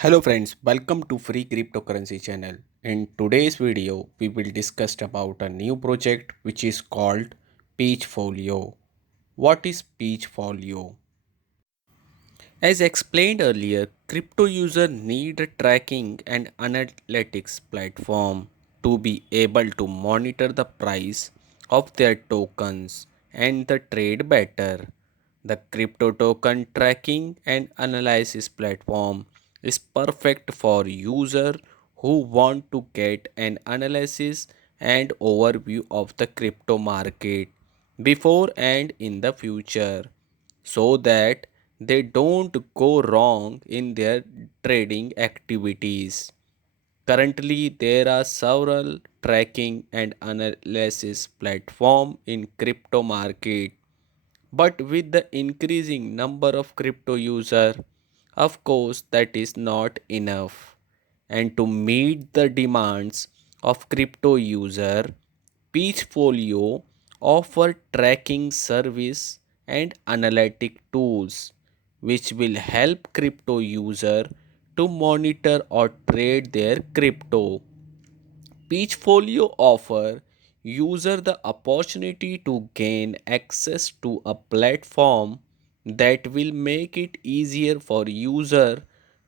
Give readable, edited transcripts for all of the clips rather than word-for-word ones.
Hello friends, welcome to Free Cryptocurrency channel. In today's video, we will discuss about a new project which is called Peachfolio. What is Peachfolio? As explained earlier, crypto users need a tracking and analytics platform to be able to monitor the price of their tokens and the trade better. The crypto token tracking and analysis platform is perfect for users who want to get an analysis and overview of the crypto market before and in the future so that they don't go wrong in their trading activities. Currently, there are several tracking and analysis platforms in crypto market, but with the increasing number of crypto users, of course, that is not enough. And to meet the demands of crypto user, Peachfolio offer tracking service and analytic tools which will help crypto user to monitor or trade their crypto. Peachfolio offer user the opportunity to gain access to a platform that will make it easier for user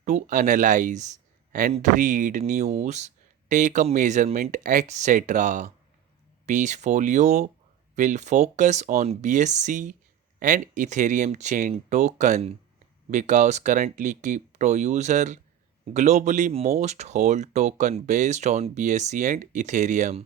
to analyze and read news, take a measurement, etc. Peachfolio will focus on BSC and Ethereum chain token because currently crypto user globally most hold token based on BSC and Ethereum.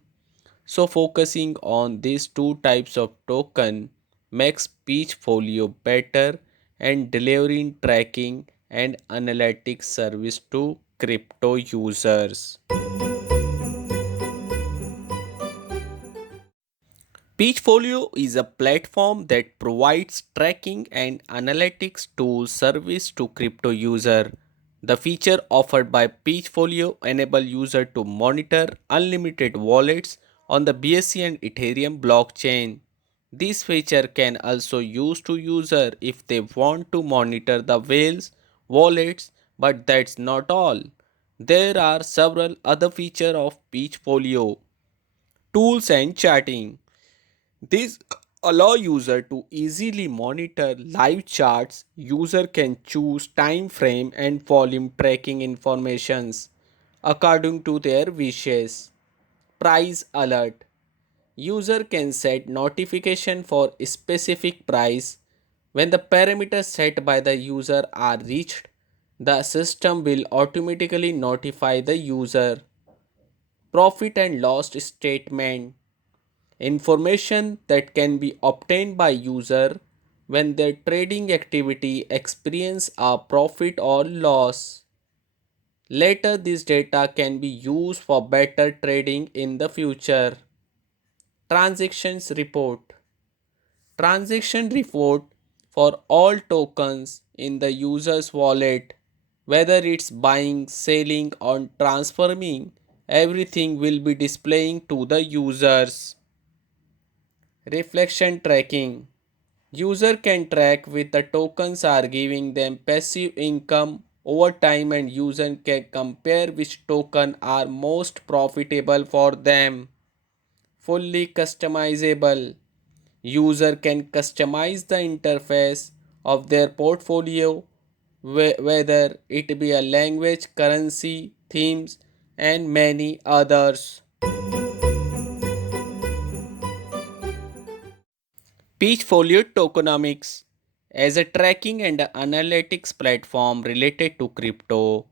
So focusing on these two types of token makes Peachfolio better and delivering tracking and analytics service to crypto users. Peachfolio is a platform that provides tracking and analytics tools service to crypto user. The feature offered by Peachfolio enable user to monitor unlimited wallets on the BSC and Ethereum blockchain. This feature can also use to user if they want to monitor the whales wallets, but that's not all. There are several other features of Peachfolio. Tools and chatting. These allow user to easily monitor live charts. User can choose time frame and volume tracking informations according to their wishes. Price alert. User can set notification for specific price. When the parameters set by the user are reached, the system will automatically notify the user. Profit and loss statement. Information that can be obtained by user when their trading activity experience a profit or loss. Later this data can be used for better trading in the future. Transactions report. Transaction report for all tokens in the user's wallet, whether it's buying, selling or transferring, everything will be displaying to the users. Reflection tracking. User can track with the tokens are giving them passive income over time and user can compare which token are most profitable for them. Fully customizable. User can customize the interface of their portfolio whether it be a language, currency, themes and many others. Peachfolio Tokenomics as a tracking and analytics platform related to crypto.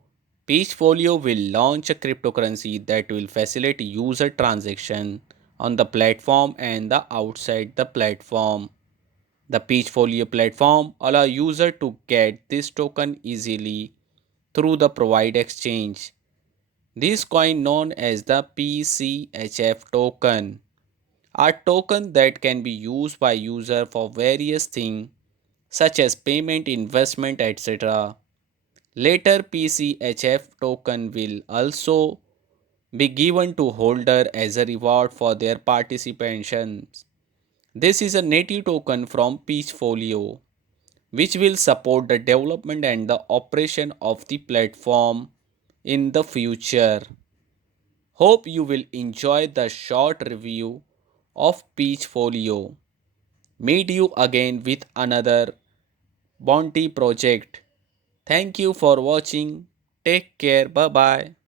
Peachfolio will launch a cryptocurrency that will facilitate user transaction on the platform and the outside the platform. The Peachfolio platform allow user to get this token easily through the provide exchange. This coin known as the PCHF token are tokens that can be used by user for various things such as payment, investment, etc. Later PCHF token will also be given to holder as a reward for their participation. This is a native token from Peachfolio. which will support the development and the operation of the platform in the future. Hope you will enjoy the short review of Peachfolio. Meet you again with another Bounty project. Thank you for watching. Take care. Bye bye.